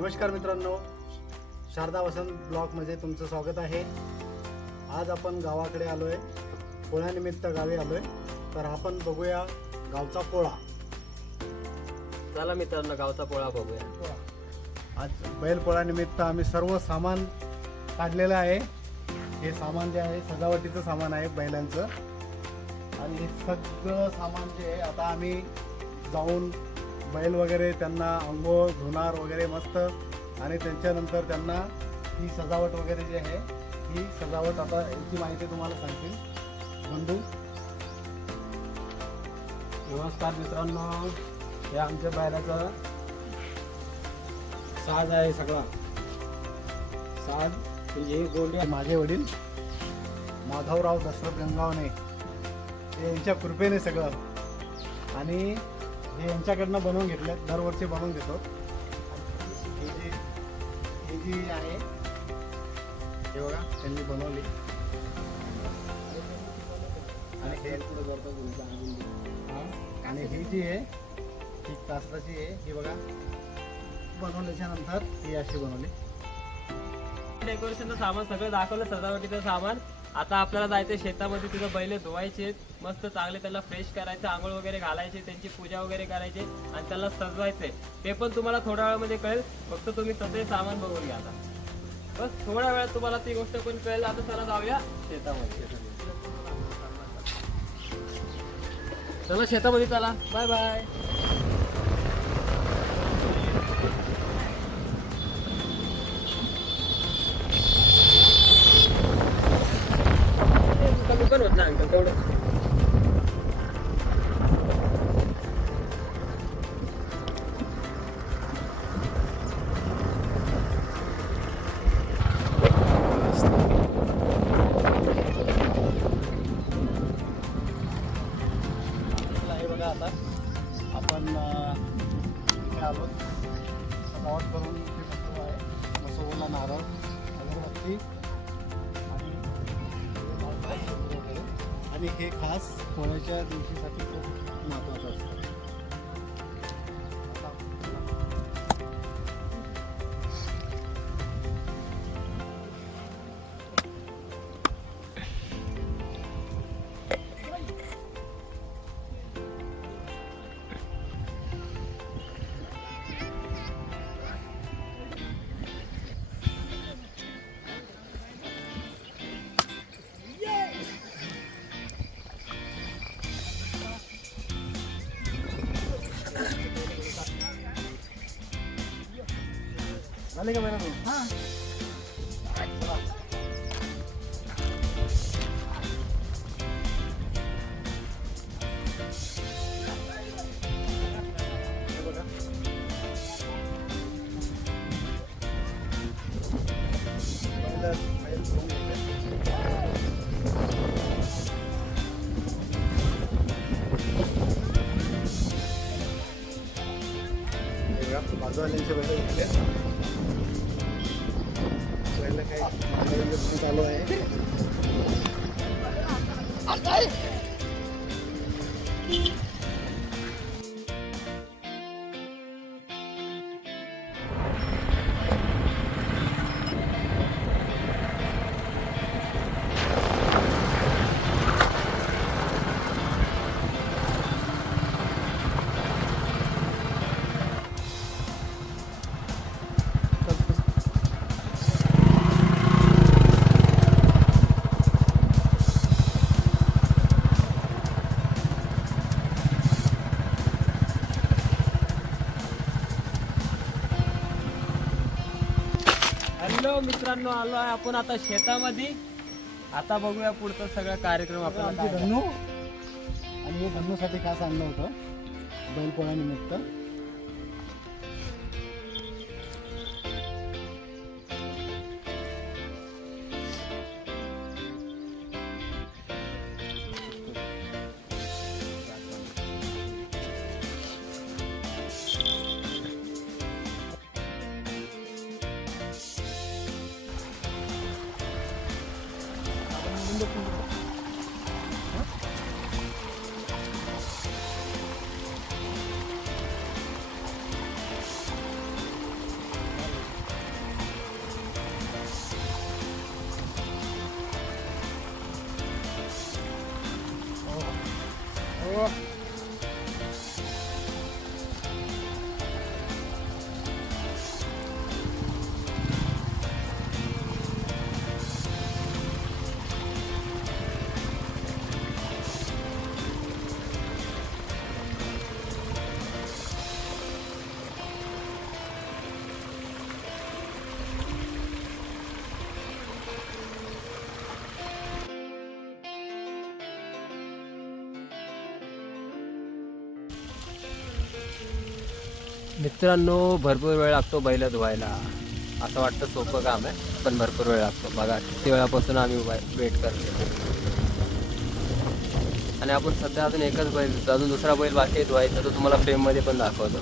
नमस्कार मित्रांनो, शारदा वसंत ब्लॉगमध्ये तुमचं स्वागत आहे। आज आपण गावाकडे आलो आहे, पोळ्यानिमित्त गावी आलो आहे। तर आपण बघूया गावचा पोळा। चला मित्रांनो, गावचा पोळा बघूया। आज बैल पोळ्यानिमित्त आम्ही सर्व सामान काढलेलं आहे। हे सामान जे आहे सजावटीचं सामान आहे बैलांचं, आणि हे सगळं सामान जे आहे आता आम्ही जाऊन बैल वगैरे त्यांना अंघोळ धुणार वगैरे मस्त, आणि त्यांच्यानंतर त्यांना ही सजावट वगैरे जी आहे ही सजावट आता याची माहिती तुम्हाला सांगतील बंधू। नमस्कार मित्रांनो, हे आमच्या बैलाचं साज आहे। सगळा साज म्हणजे गोंडी। माझे वडील माधवराव दशरथ गंगावणे यांच्या कृपेने सगळं, आणि हे यांच्याकडनं बनवून घेतले, दरवर्षी बनवून देतो। हे जी आहे हे बघा त्यांनी बनवली, आणि ही जी आहे ही कासराची आहे। ही बघा बनवल्याच्या नंतर ही अशी बनवली। डेकोरेशनचं सामान सगळं दाखवलं, सजावटीचं सामान। आता आपल्याला जायचं शेतामध्ये, तिथं बैल धुवायचे, मस्त चांगले त्याला फ्रेश करायचं, आंघोळ वगैरे घालायचे, त्यांची पूजा वगैरे करायची, आणि त्याला सजवायचे। ते पण तुम्हाला थोड्या वेळामध्ये कळेल, फक्त तुम्ही सगळे सामान बघून घ्या। आता बस थोड्या वेळात तुम्हाला ती गोष्ट पण कळेल। आता चला जाऊया शेतामध्ये। चला शेतामध्ये, चला बाय बाय। कमी पण होत ना अंकल तेवढं। हे बघा आता आपण इथे आलो, सजावट करून इथे बसलो आहे। बसवला नारळ अगरबत्ती आणि हे खास पोळ्याच्या दिवशीसाठी खूप महत्त्वाचं असतं। झाले का मॅडम? हां बाजूवाल्यांचे बैल घेतले, बैल काही चालू आहे। हॅलो मित्रांनो, आलो आहे आपण आता शेतामध्ये। आता बघूया पुढचा सगळा कार्यक्रम आपल्याला काय। धन्नू, आणि हे धन्नूसाठी खास आणलं होतं बैलपोळ्यानिमित्त। मित्रांनो, भरपूर वेळ लागतो बैल धुवायला. असं वाटतं सोपं काम आहे, पण भरपूर वेळ लागतो. बघा किती वेळापासून आम्ही वेट करतो. आणि आपण सध्या अजून एकच बैल धुतो, अजून दुसरा बैल बाकी आहे धुवायचा, तो तुम्हाला फ्रेममध्ये पण दाखवतो.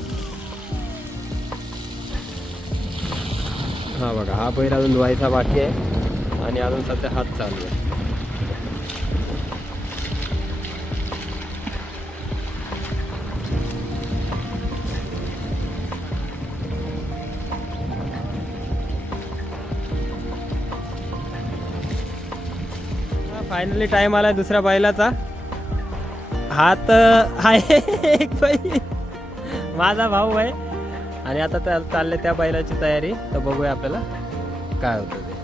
हा बघा, हा बैल अजून धुवायचा बाकी आहे आणि अजून सध्या हात चालू आहे. फायनली टाइम आला दुसऱ्या बैलाचा. हात आहे एक बैल माझा भाऊ आहे आणि आता चालले त्या बैलाची तयारी. तर बघूया आपल्याला काय होतं ते.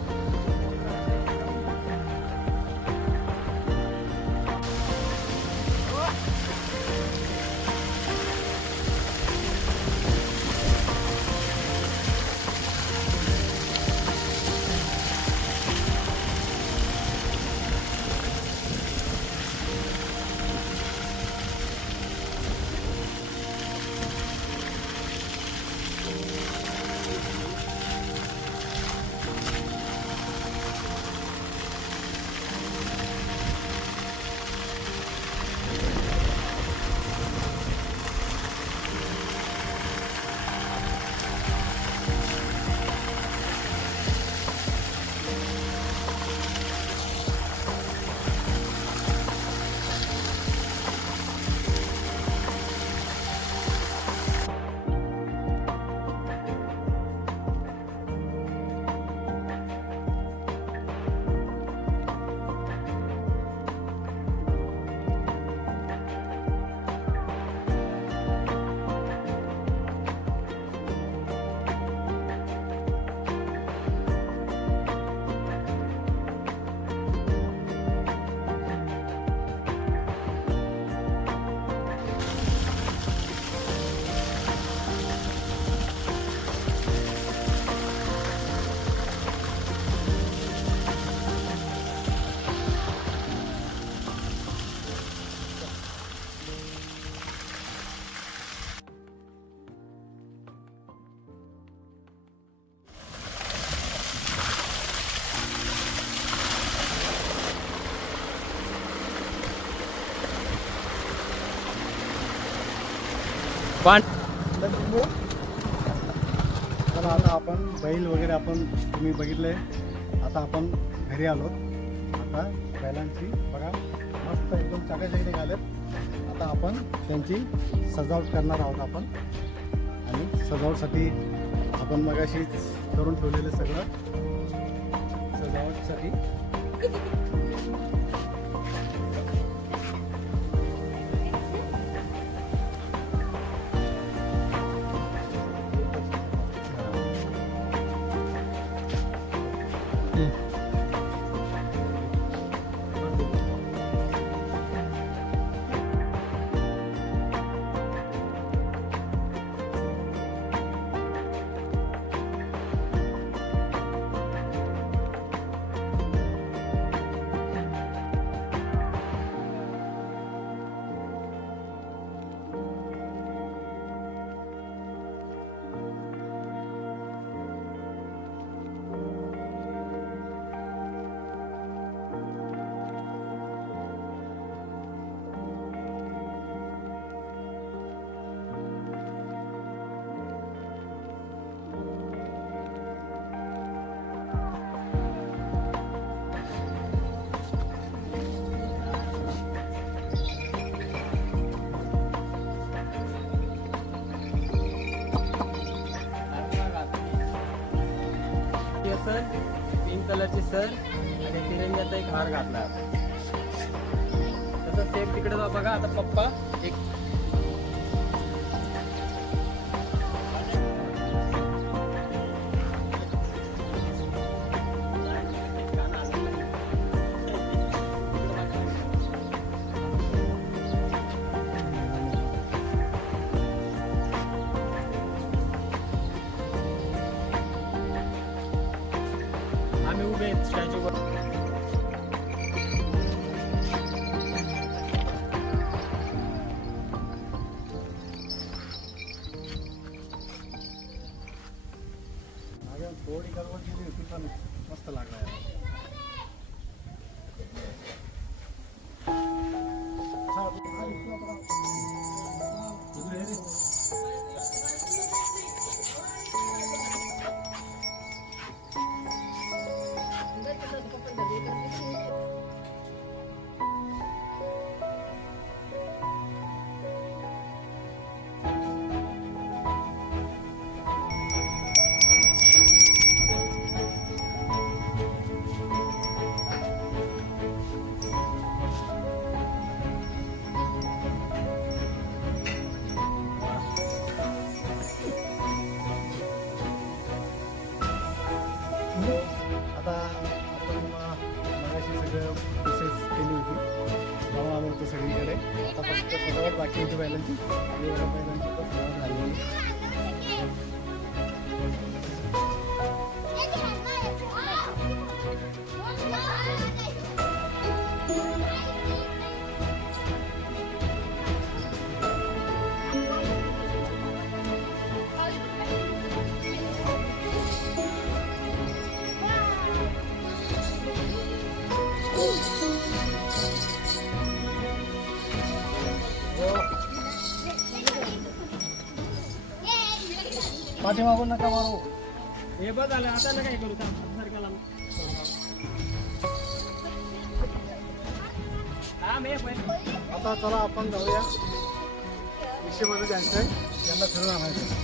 पण तर आता आपण बैल वगैरे आपण तुम्ही बघितले. आता आपण घरी आलो. आता बैलांची बघा मस्त एकदम चाकाचाकी निघालेत. आता आपण त्यांची सजावट करणार आहोत आपण. आणि सजावटसाठी आपण मगाशी करून ठेवलेलं सगळं सजावटसाठी. सर पिंक कलरची सर आणि तिरंग्याचा एक हार घातला. तसं सेम तिकडे जाऊ बघा. आता पप्पा एक आम्ही उभे आहेत स्टॅच्यूवर. थोडी गडबड केली होती पण मस्त लागला यार. आता आपण मगाशी सगळं प्रोसेस केली होती, जाऊन आलो होतो सगळीकडे. आता फक्त सजावट बाकी होती बैलांची. बैलांची पण सजावट झाली. पाठीमागून नका मारू. हे बघ आलं आता ना काय करू सारख्याला. हा मी आता चला आपण जाऊया विषयमध्ये जायचं आहे, त्यांना फिरून आणायचं.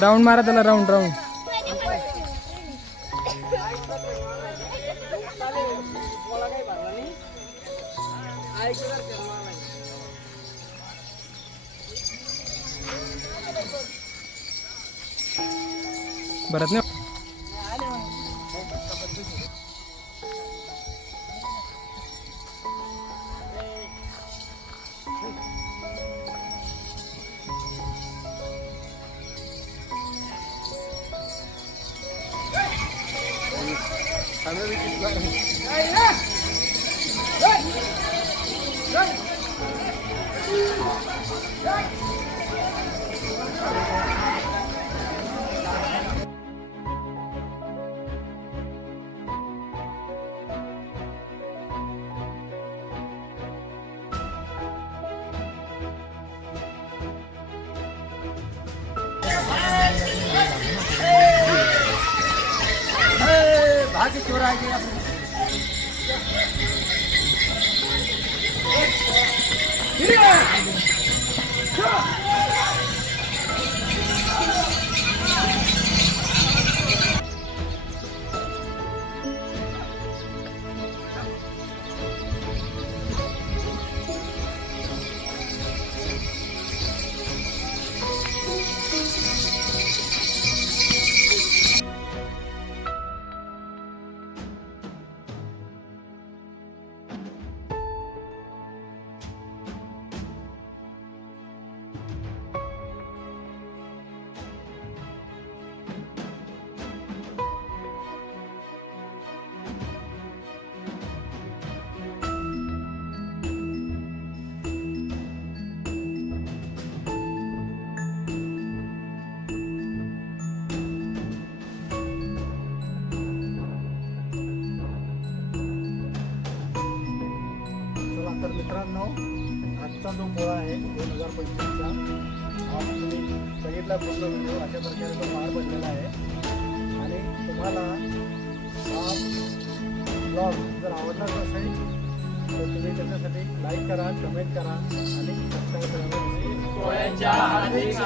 राऊंड मारा त्याला, राऊंड राऊंड. भरत नाही. भाग्य शिवराय मित्रांनो, आजचा जो पोळा आहे 2025चा तुम्ही बघितला पूर्ण व्हिडिओ. अशा प्रकारे तो पार पडलेला आहे. आणि तुम्हाला हा ब्लॉग जर आवडलाच असेल तर तुम्ही त्याच्यासाठी लाईक करा, कमेंट करा आणि सबस्क्राईब करा. पोळ्याच्या हार्दिक